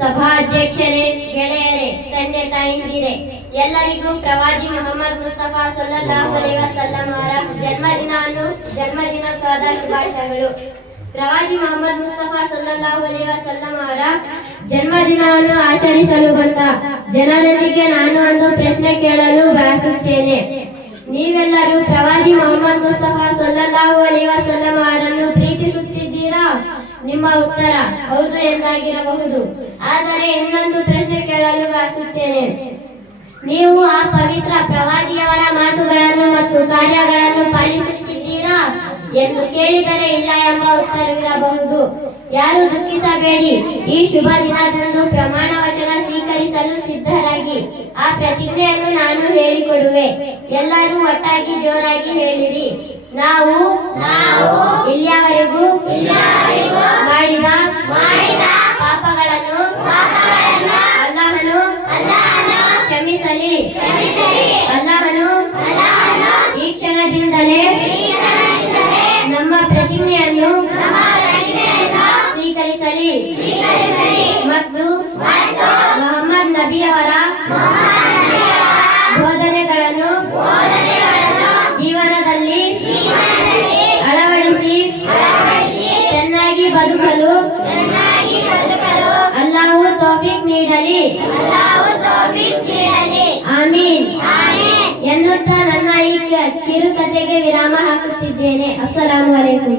ಸಭಾ ಅಧ್ಯಕ್ಷರೇ, ಗೆಳೆಯರೇ, ತಂದೆ ತಾಯಂದಿರೇ, ಎಲ್ಲರಿಗೂ ಪ್ರವಾದಿ ಮೊಹಮ್ಮದ್ ಮುಸ್ತಫಾ ಸಲ್ಲಲ್ಲಾಹು ಅಲೈಹಿ ವಸಲ್ಲಂ ಅವರ ಜನ್ಮದಿನೋತ್ಸವದ ಶುಭಾಶಯಗಳು. ಪ್ರವಾದಿ ಮೊಹಮ್ಮದ್ ಮುಸ್ತಫಾ ಸಲ್ಲಲ್ಲಾಹು ಅಲೈಹಿ ವಸಲ್ಲಂ ಅವರ ಜನ್ಮದಿನವನ್ನು ಆಚರಿಸಲು ಬಂದ ಜನರೊಂದಿಗೆ ನಾನು ಒಂದು ಪ್ರಶ್ನೆ ಕೇಳಲು ಬಯಸುತ್ತೇನೆ. ನೀವೆಲ್ಲರೂ ಪ್ರವಾದಿ ಮೊಹಮ್ಮದ್ ಮುಸ್ತಫಾ ಸಲ್ಲಲ್ಲಾಹು ಅಲೈಹಿ ವಸಲ್ಲಂ ಅವರನ್ನು ಪ್ರೀತಿಸುತ್ತಿದ್ದೀರಾ? ನಿಮ್ಮ ಉತ್ತರ ಹೌದು ಎಂದಾಗಿರಬಹುದು. ಆದರೆ ಇನ್ನೊಂದು ಪ್ರಶ್ನೆ ಕೇಳಲು ಬಯಸುತ್ತೇನೆ. ನೀವು ಆ ಪವಿತ್ರ ಪ್ರವಾದಿಯವರ ಮಾತುಗಳನ್ನು ಮತ್ತು ಕಾರ್ಯಗಳನ್ನು ಪಾಲಿಸುತ್ತಿದ್ದೀರಾ ಎಂದು ಕೇಳಿದರೆ ಇಲ್ಲ ಎಂಬ ಉತ್ತರವಿರಬಹುದು. ಯಾರು ದುಃಖಿಸಬೇಡಿ. ಈ ಶುಭ ದಿನದಂದು ಪ್ರಮಾಣ ವಚನ ಸ್ವೀಕರಿಸಲು ಸಿದ್ಧರಾಗಿ ಆ ಪ್ರತಿಜ್ಞೆಯನ್ನು ನಾನು ಹೇಳಿಕೊಡುವೆ. ಎಲ್ಲರೂ ಒಟ್ಟಾಗಿ ಜೋರಾಗಿ ಹೇಳಿರಿ. ನಾವು ಇಲ್ಲಿಯವರೆಗೂ ಮಾಡಿದ ಪಾಪಗಳನ್ನು ಅಲ್ಲಾಹನು ಕ್ಷಮಿಸಲಿ. ಅಲ್ಲಾಹನು ಈ ಕ್ಷಣದಿಂದಲೇ ನಮ್ಮ ಪ್ರತಿಜ್ಞೆಯನ್ನು ಸ್ವೀಕರಿಸಲಿ ಮತ್ತು ಮೊಹಮ್ಮದ್ ನಬಿಯವರ ಬೋಧನೆಗಳನ್ನು ಜೀವನದಲ್ಲಿ ಅಳವಡಿಸಿ ಚೆನ್ನಾಗಿ ಬದುಕಲು ಅಲ್ಲಾಹು ತೌಫೀಕ್ ನೀಡಲಿ. ಆಮೀನ್ ಎನ್ನುತ್ತಾ ನನ್ನ ಈ ಕಿರುಕಥೆಗೆ ವಿರಾಮ ಹಾಕುತ್ತಿದ್ದೇನೆ. ಅಸ್ಸಲಾಮು ಅಲೈಕುಂ.